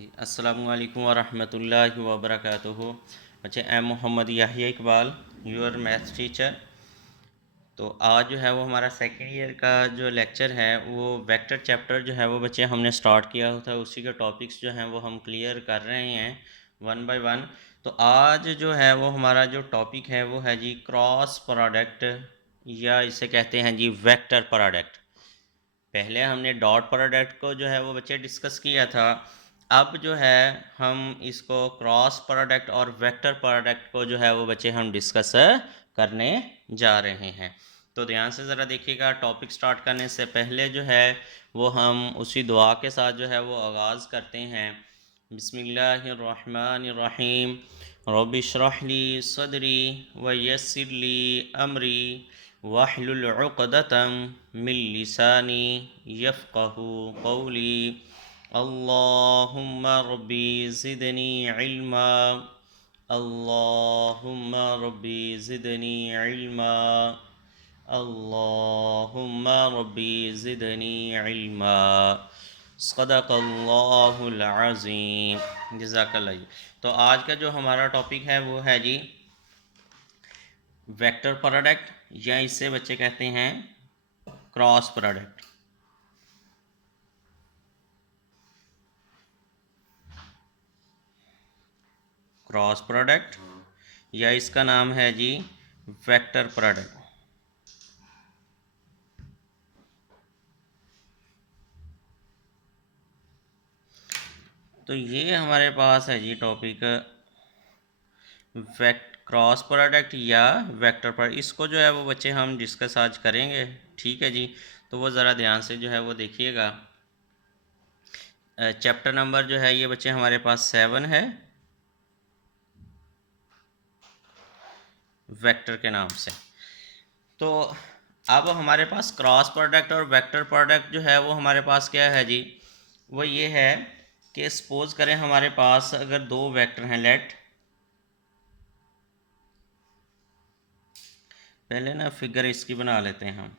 जी अस्सलामु अलैकुम वरहमतुल्लाहि वबरकातुहू। बच्चे M Mohammad Yahya Iqbal, your maths teacher. तो आज जो है वो हमारा सेकेंड ईयर का जो लेक्चर है वो वेक्टर चैप्टर जो है वो बच्चे हमने स्टार्ट किया था, उसी के टॉपिक्स जो हैं वो हम क्लियर कर रहे हैं वन बाय वन। तो आज जो है वो हमारा जो टॉपिक है वो है जी क्रॉस प्रोडक्ट, या इसे कहते हैं जी वेक्टर प्रोडक्ट। पहले हमने डॉट प्रोडक्ट को जो है वो बच्चे डिस्कस किया था। अब जो है हम इसको क्रॉस प्रोडक्ट और वेक्टर प्रोडक्ट को जो है वो बच्चे हम डिस्कस करने जा रहे हैं। तो ध्यान से ज़रा देखिएगा, टॉपिक स्टार्ट करने से पहले जो है वो हम उसी दुआ के साथ जो है वो आगाज़ करते हैं। बिस्मिल्लाहिर्रहमानिर्रहीम। रब्बि इश्रह ली सदरी व यस्सिर ली अमरी वाहलुल उक़दतम मिन लिसानी यफ़क़हू क़ौली। अल्लाहुम्मा रब्बी ज़िदनी इल्मा। अल्लाहुम्मा रब्बी ज़िदनी इल्मा। अल्लाहुम्मा रब्बी ज़िदनी इल्मा। सदक़ल्लाहुल अज़ीम। जज़ाकल्लाह। तो आज का जो हमारा टॉपिक है वो है जी वेक्टर प्रोडक्ट, या इससे बच्चे कहते हैं क्रॉस प्रोडक्ट। क्रॉस प्रोडक्ट या इसका नाम है जी वेक्टर प्रोडक्ट। तो ये हमारे पास है जी टॉपिक क्रॉस प्रोडक्ट या वेक्टर प्रोडक्ट। इसको जो है वो बच्चे हम डिस्कस आज करेंगे, ठीक है जी। तो वो ज़रा ध्यान से जो है वो देखिएगा। चैप्टर नंबर जो है ये बच्चे हमारे पास 7 है, वेक्टर के नाम से। तो अब हमारे पास क्रॉस प्रोडक्ट और वेक्टर प्रोडक्ट जो है वो हमारे पास क्या है जी, वो ये है कि सपोज करें हमारे पास अगर दो वेक्टर हैं, लेट पहले ना फिगर इसकी बना लेते हैं हम।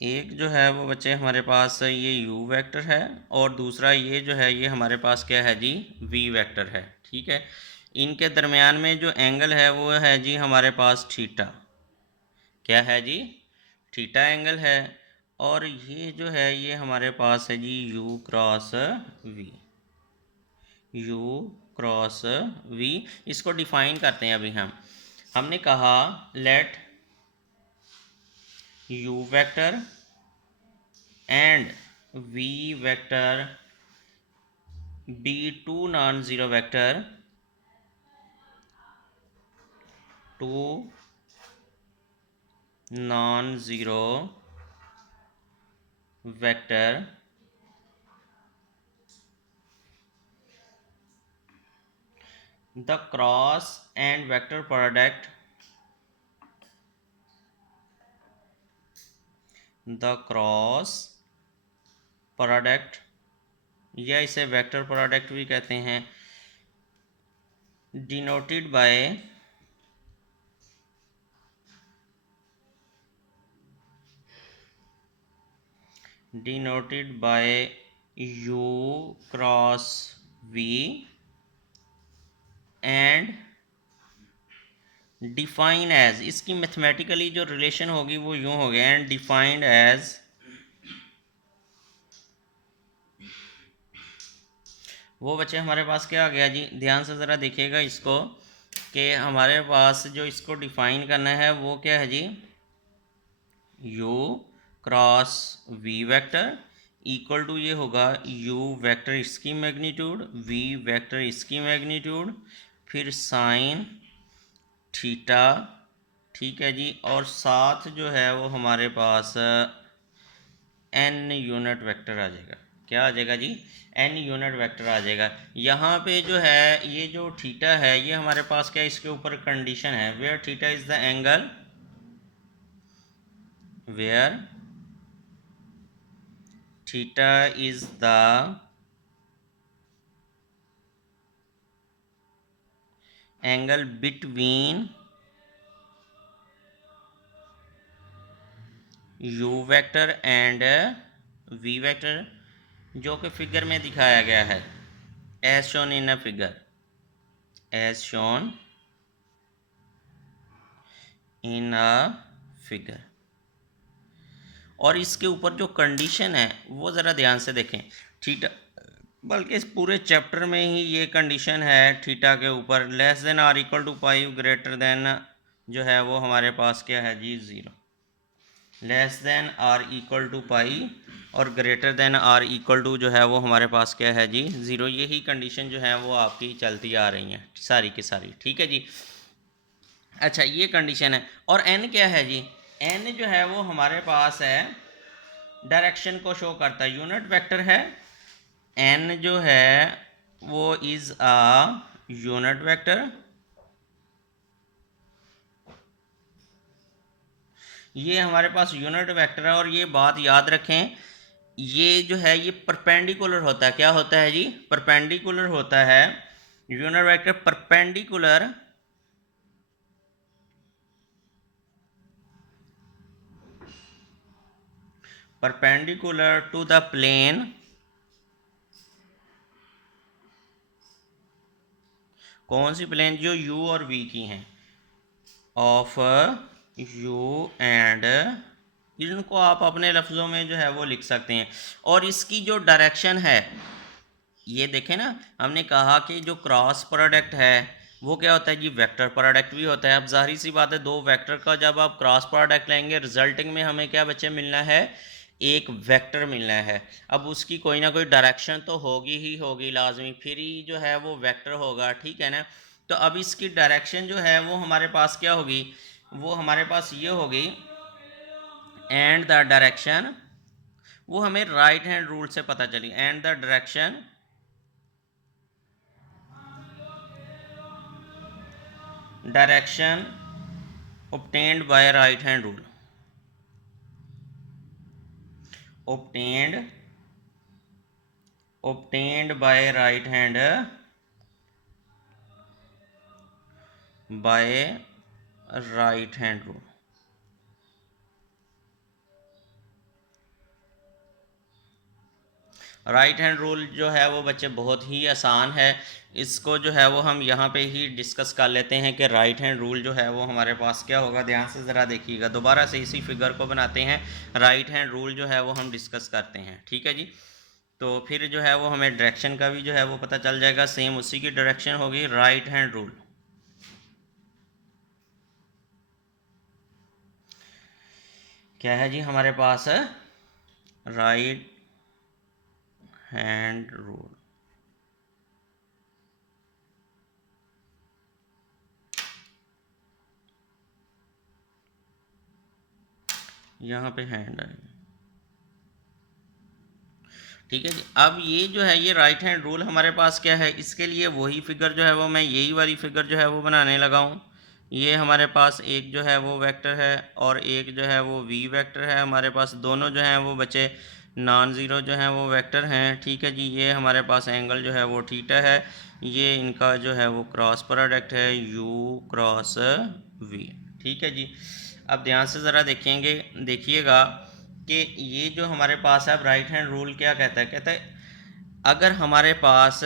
एक जो है वो बच्चे हमारे पास ये u वेक्टर है, और दूसरा ये जो है ये हमारे पास क्या है जी v वेक्टर है, ठीक है। इनके दरमियान में जो एंगल है वो है जी हमारे पास थीटा। क्या है जी? थीटा एंगल है। और ये जो है ये हमारे पास है जी u cross v। u cross v, इसको डिफाइन करते हैं अभी हम। हमने कहा let u vector and v vector be two non-zero vector, two non-zero vector the cross and vector product, the cross product या इसे वेक्टर प्रोडक्ट भी कहते हैं, denoted by u cross v and define as, इसकी mathematically जो relation होगी वो यूं होगी, एंड डिफाइंड एज वो बच्चे हमारे पास क्या आ गया जी, ध्यान से ज़रा देखिएगा इसको, कि हमारे पास जो इसको डिफाइन करना है वो क्या है जी, u cross v vector equal to ये होगा u वेक्टर इसकी मैग्नीट्यूड, v वेक्टर इसकी मैग्नीट्यूड, फिर साइन थीटा, ठीक है जी। और साथ जो है वो हमारे पास n यूनिट वेक्टर आ जाएगा। क्या आ जाएगा जी? n यूनिट वेक्टर आ जाएगा। यहाँ पे जो है ये जो थीटा है ये हमारे पास क्या, इसके ऊपर कंडीशन है, where theta is the angle, where theta is the angle between u vector and v vector, जो कि फिगर में दिखाया गया है as shown in a figure, as shown in a figure. और इसके ऊपर जो कंडीशन है वो ज़रा ध्यान से देखें, थीटा, बल्कि इस पूरे चैप्टर में ही ये कंडीशन है थीटा के ऊपर, less than or equal to pi, greater than जो है वो हमारे पास क्या है जी 0, less than or equal to pi और greater than or equal to जो है वो हमारे पास क्या है जी 0। यही कंडीशन जो है वो आपकी चलती आ रही हैं सारी की सारी, ठीक है जी। अच्छा, ये कंडीशन है। और n क्या है जी, n जो है वो हमारे पास है डायरेक्शन को शो करता है, यूनिट वेक्टर है। n जो है वो इज अ यूनिट वेक्टर। ये हमारे पास यूनिट वेक्टर है और ये बात याद रखें, ये जो है ये परपेंडिकुलर होता है। क्या होता है जी, परपेंडिकुलर होता है। Unit vector perpendicular to the plane कौन सी प्लेन, जो u और v की हैं, ऑफ u एंड, इनको आप अपने लफ्ज़ों में जो है वो लिख सकते हैं। और इसकी जो डायरेक्शन है, ये देखें ना, हमने कहा कि जो क्रॉस प्रोडक्ट है वो क्या होता है जी, वेक्टर प्रोडक्ट भी होता है। अब जाहिर सी बात है, दो वेक्टर का जब आप क्रॉस प्रोडक्ट लेंगे, रिजल्टिंग में हमें क्या बच्चे मिलना है, एक वेक्टर मिलना है। अब उसकी कोई ना कोई डायरेक्शन तो होगी ही होगी लाजमी, फिर ही जो है वो वेक्टर होगा, ठीक है ना। तो अब इसकी डायरेक्शन जो है वो हमारे पास क्या होगी, वो हमारे पास ये होगी, एंड द डायरेक्शन, वो हमें राइट हैंड रूल से पता चली, and the direction obtained by right hand rule, obtained by right hand rule। Right hand rule जो है वो बच्चे बहुत ही आसान है, इसको जो है वो हम यहाँ पे ही डिस्कस कर लेते हैं कि राइट हैंड रूल जो है वो हमारे पास क्या होगा। ध्यान से ज़रा देखिएगा, दोबारा से इसी फिगर को बनाते हैं, राइट हैंड रूल जो है वो हम डिस्कस करते हैं, ठीक है जी। तो फिर जो है वो हमें डायरेक्शन का भी जो है वो पता चल जाएगा, सेम उसी की डायरेक्शन होगी, राइट हैंड रूल। क्या है जी हमारे पास, राइट हैंड रूल। यहाँ पे हैंड है, ठीक है जी। अब ये जो है ये राइट हैंड रूल हमारे पास क्या है, इसके लिए वही फिगर जो है वो मैं यही वाली फिगर जो है वो बनाने लगा हूँ। ये हमारे पास एक जो है वो वेक्टर है और एक जो है वो v वेक्टर है हमारे पास, दोनों जो हैं वो बच्चे नॉन ज़ीरो जो हैं वो वेक्टर हैं, ठीक है जी। ये हमारे पास एंगल जो है वो थीटा है, ये इनका जो है वो क्रॉस प्रोडक्ट है u क्रॉस v, ठीक है जी। अब ध्यान से ज़रा देखिएगा कि ये जो हमारे पास है, अब राइट हैंड रूल क्या कहता है, कहता है अगर हमारे पास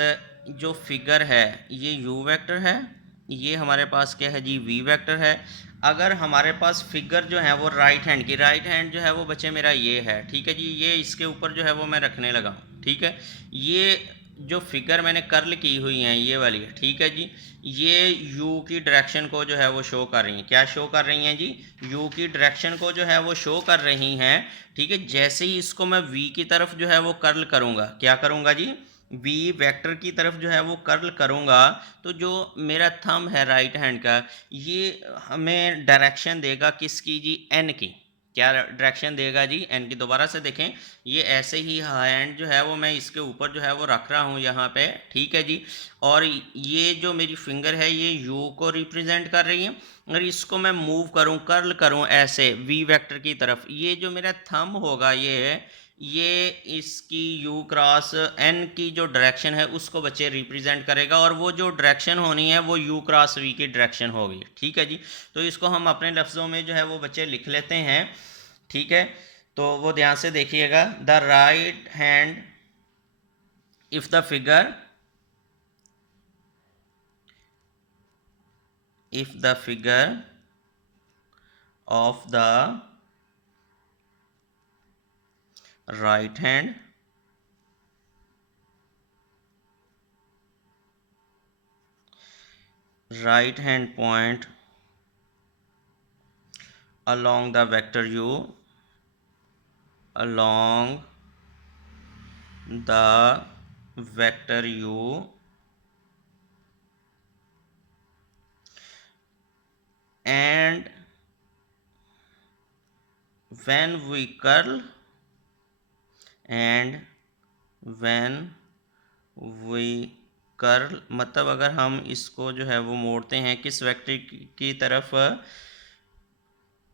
जो फिगर है ये u वेक्टर है, ये हमारे पास क्या है जी v वेक्टर है। अगर हमारे पास फिगर जो है वो राइट हैंड की, राइट हैंड जो है वो बच्चे मेरा ये है, ठीक है जी। ये इसके ऊपर जो है वो मैं रखने लगा हूँ, ठीक है। ये जो फिगर मैंने कर्ल की हुई हैं ये वाली है, ठीक है जी। ये u की डायरेक्शन को जो है वो शो कर रही हैं। क्या शो कर रही हैं जी, u की डायरेक्शन को जो है वो शो कर रही हैं, ठीक है। जैसे ही इसको मैं v की तरफ जो है वो कर्ल करूँगा, क्या करूँगा जी, v वेक्टर की तरफ जो है वो कर्ल करूँगा, तो जो मेरा थंब है राइट हैंड का, ये हमें डायरेक्शन देगा किसकी जी, n की। क्या डायरेक्शन देगा जी, n की। दोबारा से देखें, ये ऐसे ही हैंड जो है वो मैं इसके ऊपर जो है वो रख रहा हूँ यहाँ पे, ठीक है जी। और ये जो मेरी फिंगर है ये u को रिप्रेजेंट कर रही है, और इसको मैं मूव करूँ, कर्ल करूँ ऐसे v वेक्टर की तरफ, ये जो मेरा थंब होगा ये ये इसकी u क्रॉस n की जो डायरेक्शन है उसको बच्चे रिप्रेजेंट करेगा, और वो जो डायरेक्शन होनी है वो u क्रॉस v की डायरेक्शन होगी। ठीक है जी, तो इसको हम अपने लफ्ज़ों में जो है वो बच्चे लिख लेते हैं। ठीक है, तो वो ध्यान से देखिएगा। The right hand, if the figure of the right hand point along the vector u, and when we curl मतलब अगर हम इसको जो है वो मोड़ते हैं किस वेक्टर की तरफ,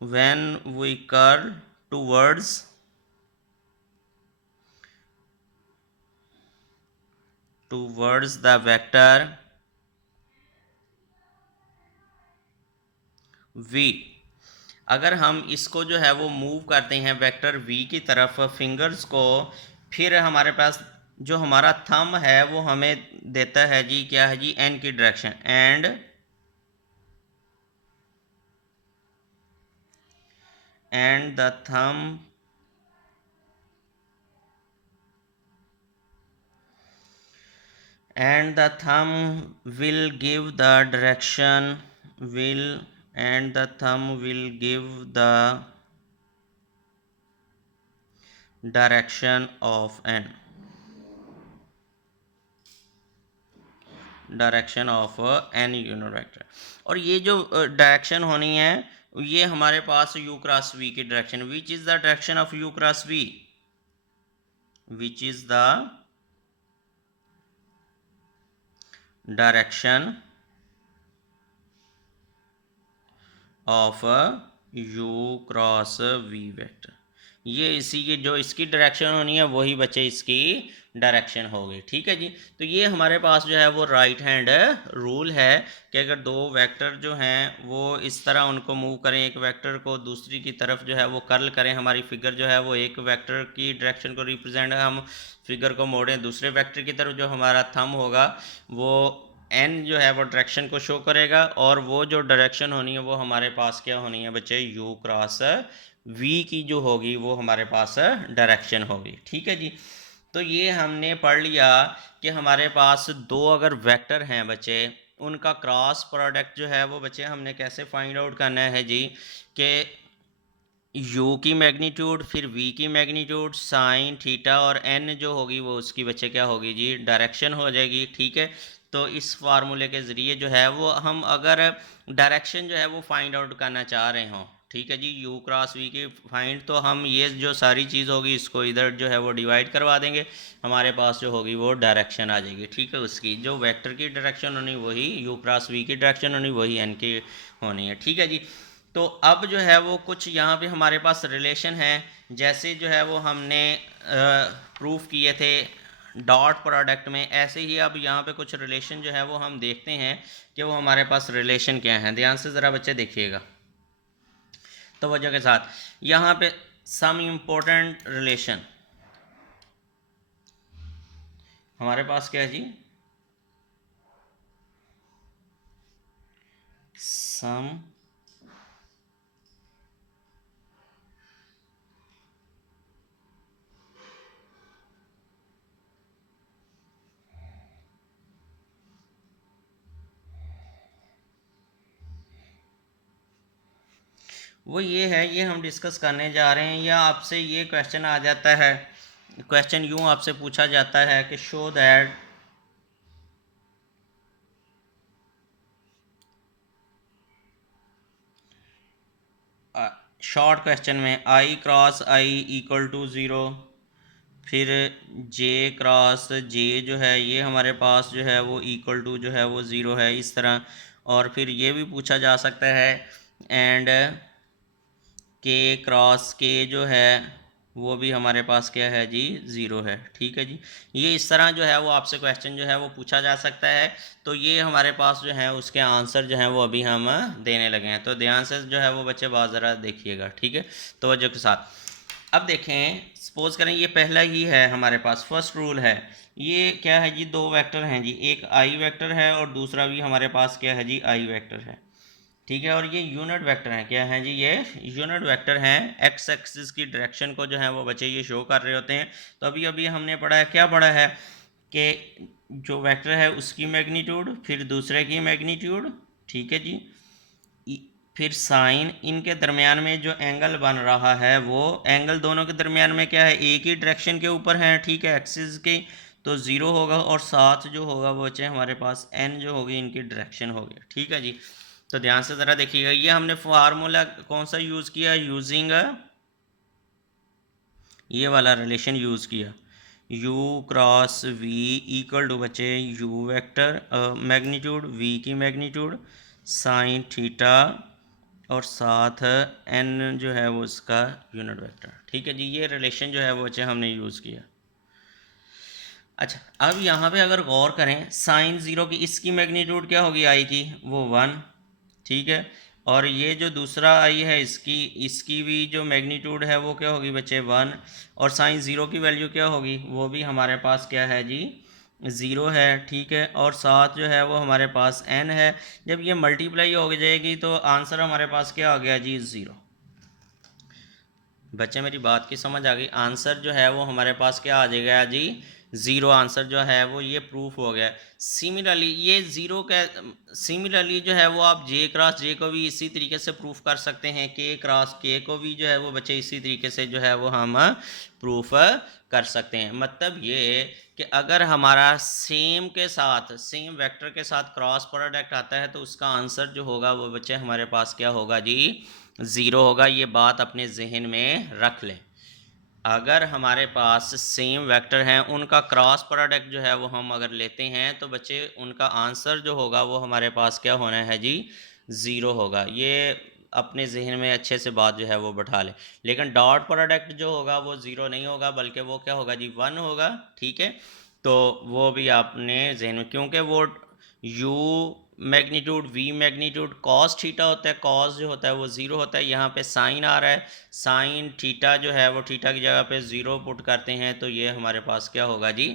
when we curl towards the vector v, अगर हम इसको जो है वो मूव करते हैं वेक्टर v की तरफ फिंगर्स को, फिर हमारे पास जो हमारा थंब है वो हमें देता है जी, क्या है जी, n की direction, and the thumb will give the direction of n, unit vector. और ये जो डायरेक्शन होनी है ये हमारे पास u क्रॉस v की direction, which is the direction of u cross v, which is the direction of u cross v vector. ये इसी की जो इसकी डायरेक्शन होनी है वही बच्चे इसकी डायरेक्शन होगी। ठीक है जी, तो ये हमारे पास जो है वो राइट हैंड रूल है कि अगर दो वेक्टर जो हैं वो इस तरह उनको मूव करें, एक वेक्टर को दूसरी की तरफ जो है वो कर्ल करें, हमारी फिगर जो है वो एक वेक्टर की डायरेक्शन को रिप्रेजेंट, हम फिगर को मोड़ें दूसरे वेक्टर की तरफ, जो हमारा थंब होगा वो n जो है वो डायरेक्शन को शो करेगा, और वो जो डायरेक्शन होनी है वो हमारे पास क्या होनी है बच्चे, u क्रॉस v की जो होगी वो हमारे पास डायरेक्शन होगी। ठीक है जी, तो ये हमने पढ़ लिया कि हमारे पास दो अगर वेक्टर हैं बच्चे, उनका क्रॉस प्रोडक्ट जो है वो बच्चे हमने कैसे फाइंड आउट करना है जी, कि u की मैग्नीट्यूड फिर v की मैग्नीट्यूड साइन थीटा और n जो होगी वो उसकी बच्चे क्या होगी जी, डायरेक्शन हो जाएगी। ठीक है, तो इस फार्मूले के ज़रिए जो है वो हम अगर डायरेक्शन जो है वो फाइंड आउट करना चाह रहे हों, ठीक है जी, u क्रॉस v की फाइंड, तो हम ये जो सारी चीज़ होगी इसको इधर जो है वो डिवाइड करवा देंगे, हमारे पास जो होगी वो डायरेक्शन आ जाएगी। ठीक है, उसकी जो वेक्टर की डायरेक्शन होनी वही u क्रॉस v की डायरेक्शन होनी वही n की होनी है। ठीक है जी, तो अब जो है वो कुछ यहाँ पे हमारे पास रिलेशन है, जैसे जो है वो हमने प्रूफ किए थे डॉट प्रोडक्ट में, ऐसे ही अब यहाँ पे कुछ रिलेशन जो है वो हम देखते हैं कि वो हमारे पास रिलेशन क्या है। ध्यान से ज़रा बच्चे देखिएगा तवज्जो के साथ। यहाँ पे सम इम्पोर्टेंट रिलेशन हमारे पास क्या है जी, सम वो ये है, ये हम डिस्कस करने जा रहे हैं, या आपसे ये क्वेश्चन आ जाता है, क्वेश्चन यूँ आपसे पूछा जाता है कि शो दैट शॉर्ट क्वेश्चन में i cross i equal to zero, फिर j क्रॉस j जो है ये हमारे पास जो है वो इक्वल टू जो है वो ज़ीरो है, इस तरह। और फिर ये भी पूछा जा सकता है एंड k क्रॉस k जो है वो भी हमारे पास क्या है जी, ज़ीरो है। ठीक है जी, ये इस तरह जो है वो आपसे क्वेश्चन जो है वो पूछा जा सकता है। तो ये हमारे पास जो है उसके आंसर जो हैं वो अभी हम देने लगे हैं, तो ध्यान से जो है वो बच्चे बात ज़रा देखिएगा। ठीक है, तवज्जो के साथ। अब देखें, सपोज करें ये पहला ही है हमारे पास, फर्स्ट रूल है। ये क्या है जी, दो वेक्टर हैं जी, एक आई वेक्टर है और दूसरा भी हमारे पास क्या है जी, आई वेक्टर है। ठीक है, और ये यूनिट वेक्टर हैं, क्या है जी, ये यूनिट वेक्टर हैं। एक्स एक्सिस की डायरेक्शन को जो है वो बच्चे ये शो कर रहे होते हैं। तो अभी अभी हमने पढ़ा है, क्या पढ़ा है, कि जो वेक्टर है उसकी मैग्नीट्यूड, फिर दूसरे की मैग्नीट्यूड, ठीक है जी, फिर साइन, इनके दरमियान में जो एंगल बन रहा है वो एंगल दोनों के दरमियान में क्या है, एक ही डायरेक्शन के ऊपर है। ठीक है, एक्सिस की, तो ज़ीरो होगा, और साथ जो होगा वो बच्चे हमारे पास एन जो होगी इनकी डायरेक्शन होगी। ठीक है जी, तो ध्यान से ज़रा देखिएगा, ये हमने फार्मूला कौन सा यूज़ किया, यूजिंग ये वाला रिलेशन यूज़ किया, u cross v equal to बच्चे u वेक्टर मैग्नीट्यूड v की मैग्नीट्यूड साइन थीटा और साथ n जो है वो इसका यूनिट वेक्टर। ठीक है जी, ये रिलेशन जो है वो बच्चे हमने यूज़ किया। अच्छा, अब यहाँ पे अगर गौर करें, साइन ज़ीरो की इसकी मैग्नीट्यूड क्या होगी आई की, वो वन। ठीक है, और ये जो दूसरा आई है इसकी इसकी भी जो मैग्नीट्यूड है वो क्या होगी बच्चे, वन। और साइन ज़ीरो की वैल्यू क्या होगी, वो भी हमारे पास क्या है जी, ज़ीरो है। ठीक है, और साथ जो है वो हमारे पास n है। जब ये मल्टीप्लाई हो जाएगी तो आंसर हमारे पास क्या आ गया जी, ज़ीरो। बच्चे मेरी बात की समझ आ गई, आंसर जो है वो हमारे पास क्या आ जाएगा जी, ज़ीरो आंसर जो है वो ये प्रूफ हो गया। सिमिलरली ये ज़ीरो का, सिमिलरली जो है वो आप जे क्रॉस जे को भी इसी तरीके से प्रूफ कर सकते हैं, के क्रॉस के को भी जो है वो बच्चे इसी तरीके से जो है वो हम प्रूफ कर सकते हैं। मतलब ये कि अगर हमारा सेम के साथ, सेम वेक्टर के साथ क्रॉस प्रोडक्ट आता है तो उसका आंसर जो होगा वो बच्चे हमारे पास क्या होगा जी, ज़ीरो होगा। ये बात अपने जहन में रख लें। अगर हमारे पास सेम वेक्टर हैं, उनका क्रॉस प्रोडक्ट जो है वो हम अगर लेते हैं तो बच्चे उनका आंसर जो होगा वो हमारे पास क्या होना है जी, ज़ीरो होगा। ये अपने जहन में अच्छे से बात जो है वो बैठा लें। लेकिन डॉट प्रोडक्ट जो होगा वो ज़ीरो नहीं होगा, बल्कि वो क्या होगा जी, वन होगा। ठीक है, तो वो भी आपने जहन में, क्योंकि वो u magnitude v magnitude cos theta होता है, कॉस जो होता है वो ज़ीरो होता है। यहाँ पे साइन आ रहा है, साइन थीटा जो है वो थीटा की जगह पे ज़ीरो पुट करते हैं तो ये हमारे पास क्या होगा जी,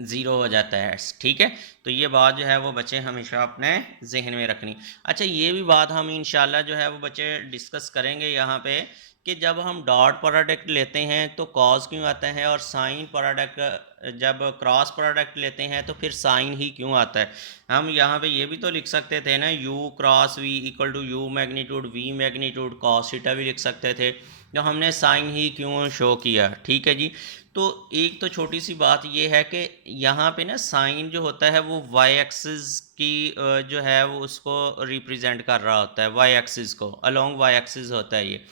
ज़ीरो हो जाता है। ठीक है, तो ये बात जो है वो बच्चे हमेशा अपने जहन में रखनी। अच्छा, ये भी बात हम इंशाल्लाह जो है वो बच्चे डिस्कस करेंगे यहाँ पे, कि जब हम डॉट प्रोडक्ट लेते हैं तो कॉस क्यों आता है, और साइन प्रोडक्ट जब क्रॉस प्रोडक्ट लेते हैं तो फिर साइन ही क्यों आता है। हम यहाँ पे ये भी तो लिख सकते थे ना, u cross v equal to u magnitude v magnitude cos theta भी लिख सकते थे, जो हमने साइन ही क्यों शो किया। ठीक है जी, तो एक तो छोटी सी बात ये है कि यहाँ पे ना साइन जो होता है वो वाई एक्सिस की जो है वो उसको रिप्रेजेंट कर रहा होता है, वाई एक्सिस को, अलोंग वाई एक्सिस होता है ये।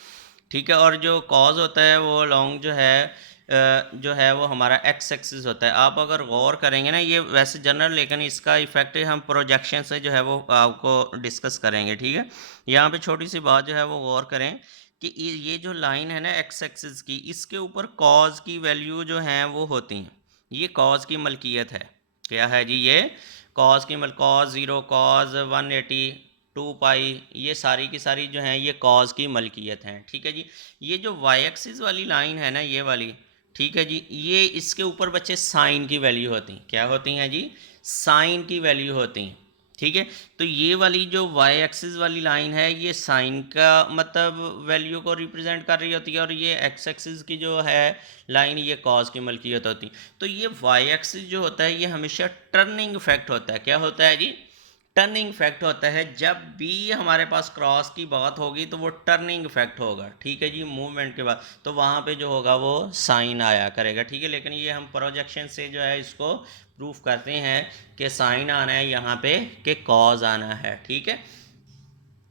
ठीक है, और जो कॉज होता है वो अलोंग जो है वो हमारा एक्स एक्सिस होता है। आप अगर गौर करेंगे ना, ये वैसे जनरल, लेकिन इसका इफेक्ट हम प्रोजेक्शन से जो है वो आपको डिस्कस करेंगे। ठीक है, यहाँ पे छोटी सी बात जो है वो गौर करें कि ये जो लाइन है ना एक्स एक्सिस की, इसके ऊपर कॉज की वैल्यू जो हैं वो होती हैं, ये कॉज की मलकियत है। क्या है जी, ये कॉज की कॉज ज़ीरो, कॉज 180, 2 पाई, ये सारी की सारी जो हैं ये कॉज की मलकियत हैं। ठीक है जी, ये जो वाई एक्सिस वाली लाइन है ना, ये वाली, ठीक है जी, ये इसके ऊपर बच्चे साइन की वैल्यू होती हैं। क्या होती हैं जी, साइन की वैल्यू होती हैं। ठीक है, तो ये वाली जो वाई एक्सिस वाली लाइन है ये साइन का मतलब वैल्यू को रिप्रेजेंट कर रही होती है, और ये एक्स एक्सिस की जो है लाइन ये कॉज की मलकियत होती है। तो ये वाई एक्सिस जो होता है ये हमेशा टर्निंग इफेक्ट होता है। क्या होता है जी, टर्निंग इफेक्ट होता है। जब भी हमारे पास क्रॉस की बात होगी तो वो टर्निंग इफेक्ट होगा। ठीक है जी, मूवमेंट के बाद तो वहाँ पे जो होगा वो साइन आया करेगा। ठीक है, लेकिन ये हम प्रोजेक्शन से जो है इसको प्रूफ करते हैं कि साइन आना है यहाँ पे, कि कॉज आना है। ठीक है,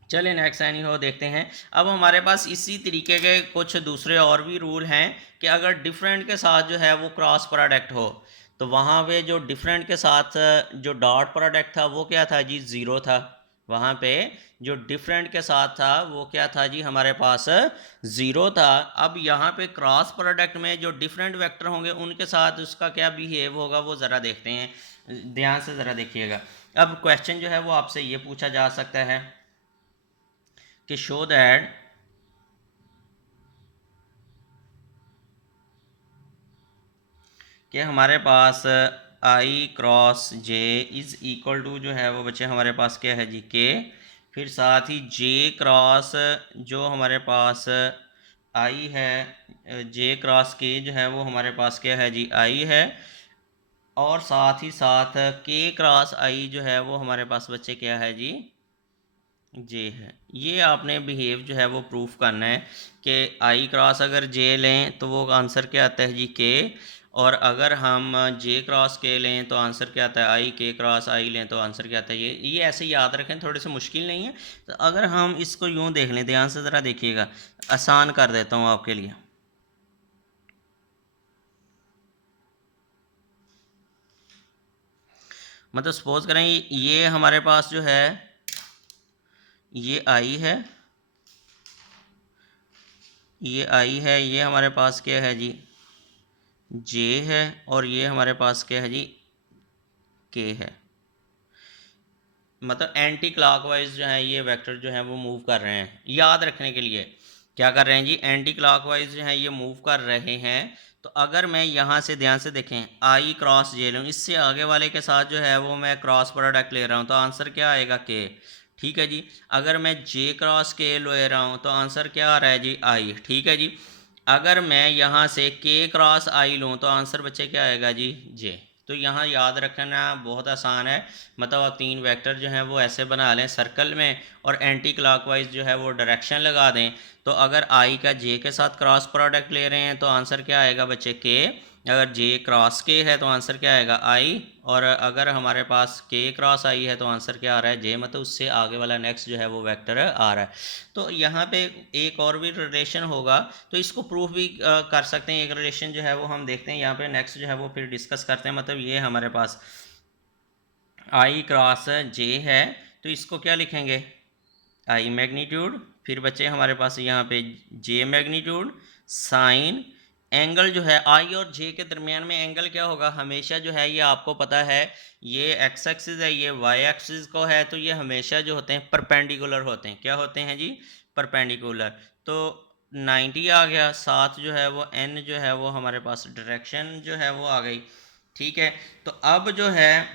चलिए नेक्स्ट एनी हो देखते हैं। अब हमारे पास इसी तरीके के कुछ दूसरे और भी रूल हैं कि अगर डिफरेंट के साथ जो है वो क्रॉस प्रोडक्ट हो तो वहाँ पे जो डिफरेंट के साथ जो डॉट प्रोडक्ट था वो क्या था जी, ज़ीरो था। वहाँ पे जो डिफरेंट के साथ था वो क्या था जी, हमारे पास 0 था। अब यहाँ पे क्रॉस प्रोडक्ट में जो डिफरेंट वेक्टर होंगे उनके साथ उसका क्या बिहेव होगा वो ज़रा देखते हैं, ध्यान से ज़रा देखिएगा। अब क्वेश्चन जो है वो आपसे ये पूछा जा सकता है कि शो दैट कि हमारे पास I cross J is equal to जो है वो बच्चे हमारे पास क्या है जी, के। फिर साथ ही जे क्रॉस जो हमारे पास आई है, जे क्रॉस के जो है वो हमारे पास क्या है जी, आई है। और साथ ही साथ के क्रॉस आई जो है वो हमारे पास बच्चे क्या है जी, जे है। ये आपने बिहेव जो है वो प्रूफ करना है कि आई क्रॉस अगर जे लें तो वो आंसर क्या आता है जी, के। और अगर हम जे क्रॉस के लें तो आंसर क्या आता है, आई। के क्रॉस आई लें तो आंसर क्या आता है, ये ऐसे याद रखें, थोड़े से मुश्किल नहीं है। तो अगर हम इसको यूँ देख लें, ध्यान से ज़रा देखिएगा, आसान कर देता हूँ आपके लिए। मतलब सपोज करें ये हमारे पास जो है ये आई है, ये आई है, ये हमारे पास क्या है जी, जे है। और ये हमारे पास क्या है जी, के है। मतलब एंटी क्लॉकवाइज जो है ये वेक्टर जो है वो मूव कर रहे हैं। याद रखने के लिए क्या कर रहे हैं जी, एंटी क्लॉकवाइज जो है ये मूव कर रहे हैं। तो अगर मैं यहाँ से ध्यान से देखें, आई क्रॉस जे लूँ, इससे आगे वाले के साथ जो है वो मैं क्रॉस प्रोडक्ट ले रहा हूँ, तो आंसर क्या आएगा, के। ठीक है जी। अगर मैं जे क्रॉस के ले रहा हूँ तो आंसर क्या आ रहा है जी, आई। ठीक है जी। अगर मैं यहाँ से के क्रॉस आई लूँ तो आंसर बच्चे क्या आएगा जी, जे। तो यहाँ याद रखना बहुत आसान है। मतलब आप 3 वेक्टर जो हैं वो ऐसे बना लें सर्कल में और एंटी क्लॉकवाइज जो है वो डायरेक्शन लगा दें। तो अगर आई का जे के साथ क्रॉस प्रोडक्ट ले रहे हैं तो आंसर क्या आएगा बच्चे, के। अगर जे क्रॉस के है तो आंसर क्या आएगा, आई। और अगर हमारे पास के क्रॉस आई है तो आंसर क्या आ रहा है, जे। मतलब उससे आगे वाला नेक्स्ट जो है वो वेक्टर आ रहा है। तो यहाँ पे एक और भी रिलेशन होगा, तो इसको प्रूफ भी कर सकते हैं। एक रिलेशन जो है वो हम देखते हैं यहाँ पे, नेक्स्ट जो है वो फिर डिस्कस करते हैं। मतलब ये हमारे पास आई क्रॉस जे है, तो इसको क्या लिखेंगे, आई मैग्नीट्यूड। फिर बच्चे हमारे पास यहाँ पे जे मैग्नीट्यूड साइन एंगल जो है आई और जे के दरमियान में एंगल क्या होगा, हमेशा जो है ये आपको पता है, ये एक्स एक्सिस है, ये वाई एक्सिस को है, तो ये हमेशा जो होते हैं परपेंडिकुलर होते हैं। क्या होते हैं जी, परपेंडिकुलर। तो 90 आ गया, साथ जो है वो एन जो है वो हमारे पास डायरेक्शन जो है वो आ गई। ठीक है। तो अब जो है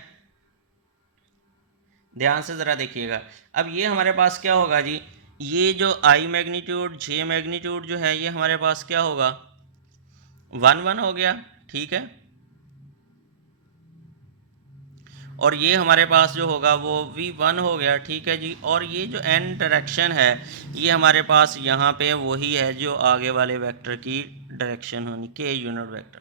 ध्यान से ज़रा देखिएगा, अब ये हमारे पास क्या होगा जी, ये जो आई मैग्नीट्यूड जे मैग्नीट्यूड जो है ये हमारे पास क्या होगा, 1 1 हो गया। ठीक है। और ये हमारे पास जो होगा वो v1 हो गया। ठीक है जी। और ये जो n डायरेक्शन है ये हमारे पास यहाँ पे वही है जो आगे वाले वेक्टर की डायरेक्शन होनी, के यूनिट वेक्टर।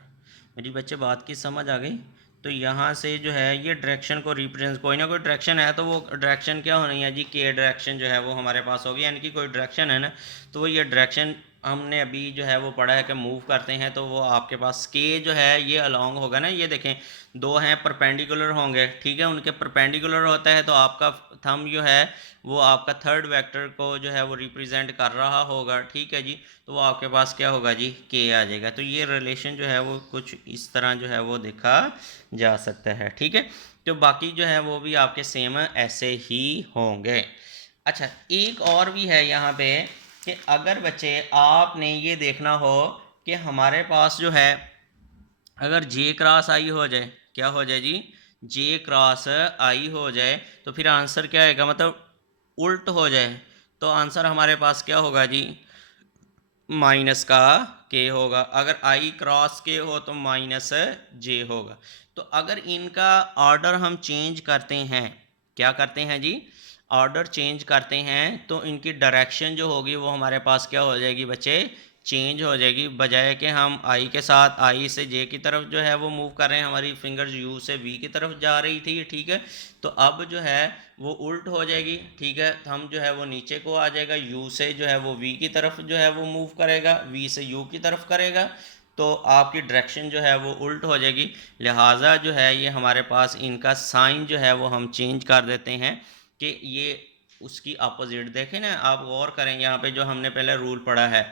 मेरी बच्चे बात की समझ आ गई। तो यहाँ से जो है ये डायरेक्शन को रिप्रेजेंट, कोई ना कोई डायरेक्शन है तो वो डायरेक्शन क्या होनी है जी, के डायरेक्शन जो है वो हमारे पास होगी। यानी कि कोई डायरेक्शन है ना, तो वो ये डायरेक्शन हमने अभी जो है वो पढ़ा है कि मूव करते हैं, तो वो आपके पास के जो है ये अलोंग होगा ना। ये देखें दो हैं परपेंडिकुलर होंगे, ठीक है, उनके परपेंडिकुलर होता है तो आपका थंब जो है वो आपका थर्ड वेक्टर को जो है वो रिप्रेजेंट कर रहा होगा। ठीक है जी। तो वो आपके पास क्या होगा जी, के आ जाएगा। तो ये रिलेशन जो है वो कुछ इस तरह जो है वो देखा जा सकता है। ठीक है। तो बाकी जो है वो भी आपके सेम ऐसे ही होंगे। अच्छा, एक और भी है यहाँ पे कि अगर बच्चे आपने ये देखना हो कि हमारे पास जो है अगर जे क्रॉस आई हो जाए, क्या हो जाए जी, जे क्रॉस आई हो जाए, तो फिर आंसर क्या आएगा, मतलब उल्ट हो जाए, तो आंसर हमारे पास क्या होगा जी, माइनस का के होगा। अगर आई क्रॉस के हो तो माइनस जे होगा। तो अगर इनका ऑर्डर हम चेंज करते हैं, क्या करते हैं जी, ऑर्डर चेंज करते हैं, तो इनकी डायरेक्शन जो होगी वो हमारे पास क्या हो जाएगी बच्चे, चेंज हो जाएगी। बजाय कि हम आई के साथ आई से जे की तरफ जो है वो मूव कर रहे हैं, हमारी फिंगर्स यू से वी की तरफ जा रही थी। ठीक है। तो अब जो है वो उल्ट हो जाएगी। ठीक है। हम जो है वो नीचे को आ जाएगा, यू से जो है वो वी की तरफ जो है वो मूव करेगा, वी से यू की तरफ करेगा, तो आपकी डायरेक्शन जो है वो उल्ट हो जाएगी। लिहाजा जो है ये हमारे पास इनका साइन जो है वो हम चेंज कर देते हैं कि ये उसकी अपोजिट। देखें ना, आप गौर करें यहाँ पे जो हमने पहले रूल पढ़ा है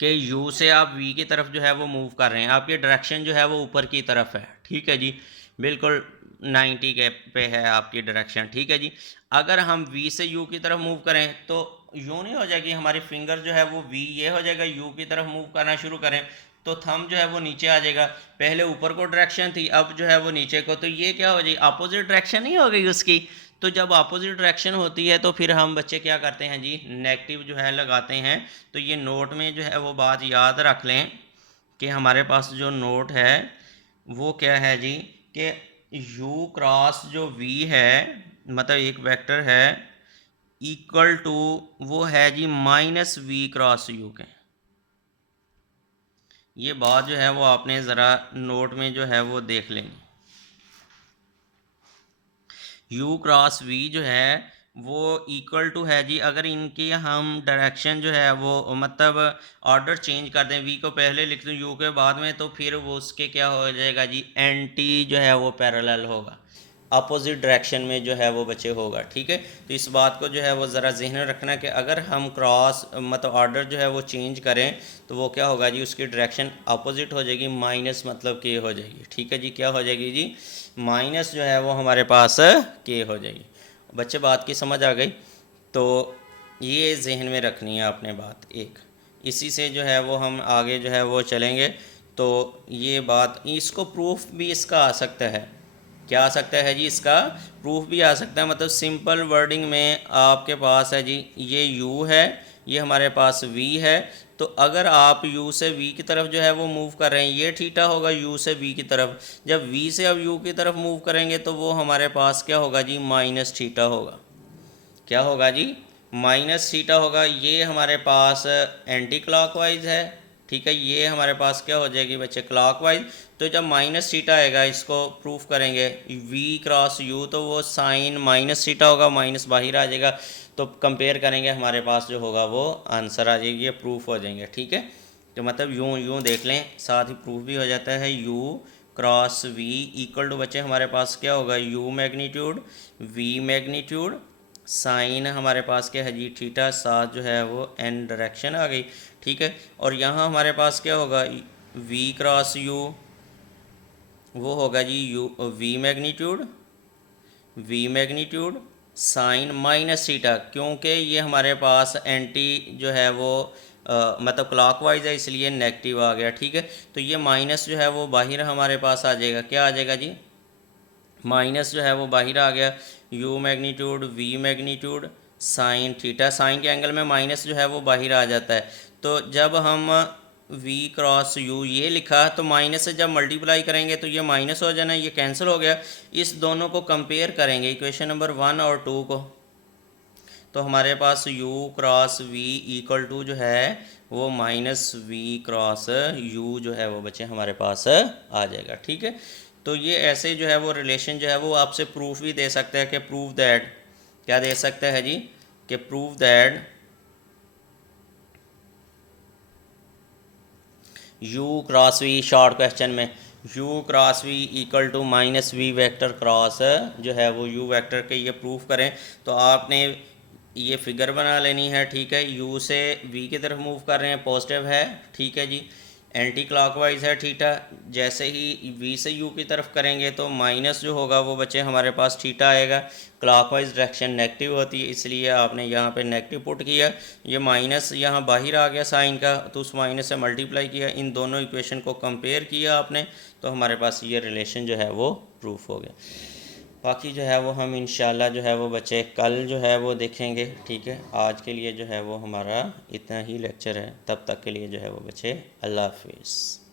कि u से आप v की तरफ जो है वो मूव कर रहे हैं, आपकी डायरेक्शन जो है वो ऊपर की तरफ है, ठीक है जी, बिल्कुल 90 के पे है आपकी डायरेक्शन, ठीक है जी। अगर हम v से u की तरफ मूव करें तो यूँ नहीं हो जाएगी, हमारी फिंगर जो है वो v ये हो जाएगा, u की तरफ मूव करना शुरू करें तो थंब जो है वो नीचे आ जाएगा। पहले ऊपर को डायरेक्शन थी, अब जो है वो नीचे को, तो ये क्या हो जाएगी, अपोजिट डायरेक्शन नहीं हो गई उसकी। तो जब अपोजिट डायरेक्शन होती है तो फिर हम बच्चे क्या करते हैं जी, नेगेटिव जो है लगाते हैं। तो ये नोट में जो है वो बात याद रख लें कि हमारे पास जो नोट है वो क्या है जी, कि u क्रॉस जो v है, मतलब एक वेक्टर है, इक्वल टू वो है जी माइनस v क्रॉस u के। ये बात जो है वो आपने ज़रा नोट में जो है वो देख लेंगे। u क्रॉस v जो है वो इक्वल टू है जी, अगर इनकी हम डायरेक्शन जो है वो मतलब ऑर्डर चेंज कर दें, v को पहले लिख दें u के बाद में, तो फिर वो उसके क्या हो जाएगा जी, एंटी जो है वो पैरेलल होगा, अपोजिट डायरेक्शन में जो है वो बच्चे होगा, ठीक है। तो इस बात को जो है वो ज़रा ज़हन में रखना कि अगर हम क्रॉस मतलब ऑर्डर जो है वो चेंज करें तो वो क्या होगा जी, उसकी डायरेक्शन अपोजिट हो जाएगी, माइनस मतलब के हो जाएगी, ठीक है जी। क्या हो जाएगी जी, माइनस जो है वो हमारे पास के हो जाएगी। बच्चे बात की समझ आ गई? तो ये जहन में रखनी है आपने बात एक, इसी से जो है वो हम आगे जो है वो चलेंगे। तो ये बात, इसको प्रूफ भी इसका आ सकता है, क्या आ सकता है जी, इसका प्रूफ भी आ सकता है। मतलब सिंपल वर्डिंग में आपके पास है जी, ये u है, ये हमारे पास v है, तो अगर आप u से v की तरफ जो है वो मूव कर रहे हैं, ये थीटा होगा u से v की तरफ। जब v से अब u की तरफ मूव करेंगे तो वो हमारे पास क्या होगा जी, माइनस थीटा होगा। क्या होगा जी, माइनस थीटा होगा। ये हमारे पास एंटी क्लॉकवाइज है, ठीक है। ये हमारे पास क्या हो जाएगी बच्चे, क्लॉकवाइज। तो जब माइनस थीटा आएगा, इसको प्रूफ करेंगे v क्रॉस u, तो वो साइन माइनस थीटा होगा, माइनस बाहर आ जाएगा, तो कंपेयर करेंगे, हमारे पास जो होगा वो आंसर आ जाएगी, ये प्रूफ हो जाएंगे, ठीक है। तो मतलब यूँ देख लें, साथ ही प्रूफ भी हो जाता है। u cross v equal to बच्चे हमारे पास क्या होगा, u magnitude v magnitude sine हमारे पास क्या है जी, थीटा, साथ जो है वो n डायरेक्शन आ गई, ठीक है। और यहाँ हमारे पास क्या होगा, v क्रॉस u, वो होगा जी v magnitude sine minus theta, क्योंकि ये हमारे पास एंटी जो है वो मतलब क्लॉकवाइज है, इसलिए नेगेटिव आ गया, ठीक है। तो ये माइनस जो है वो बाहर हमारे पास आ जाएगा, क्या आ जाएगा जी, माइनस जो है वो बाहर आ गया, u magnitude v magnitude sine theta, sine के एंगल में माइनस जो है वो बाहर आ जाता है। तो जब हम v क्रॉस u ये लिखा, तो माइनस से जब मल्टीप्लाई करेंगे तो ये माइनस हो जाना, ये कैंसिल हो गया। इस दोनों को कंपेयर करेंगे, इक्वेशन नंबर 1 और 2 को, तो हमारे पास u cross v equal to जो है वो माइनस v क्रॉस u जो है वो बच्चे हमारे पास आ जाएगा, ठीक है। तो ये ऐसे जो है वो रिलेशन जो है वो आपसे प्रूफ भी दे सकता है कि प्रूव दैट, क्या दे सकता है जी, कि prove that u cross v, short question में u cross v equal to minus v vector cross जो है वो u वेक्टर के, ये प्रूफ करें तो आपने ये फिगर बना लेनी है, ठीक है। u से v की तरफ मूव कर रहे हैं, पॉजिटिव है, ठीक है जी, एंटी क्लॉकवाइज है थीटा। जैसे ही v से u की तरफ करेंगे तो माइनस जो होगा वो बच्चे हमारे पास थीटा आएगा, क्लॉकवाइज डायरेक्शन नेगेटिव होती है, इसलिए आपने यहाँ पे नेगेटिव पुट किया, ये माइनस यहाँ बाहर आ गया साइन का, तो उस माइनस से मल्टीप्लाई किया, इन दोनों इक्वेशन को कंपेयर किया आपने, तो हमारे पास ये रिलेशन जो है वो प्रूफ हो गया। बाकी जो है वो हम इंशाल्लाह जो है वो बच्चे कल जो है वो देखेंगे, ठीक है। आज के लिए जो है वो हमारा इतना ही लेक्चर है, तब तक के लिए जो है वो बच्चे अल्लाह हाफिज़।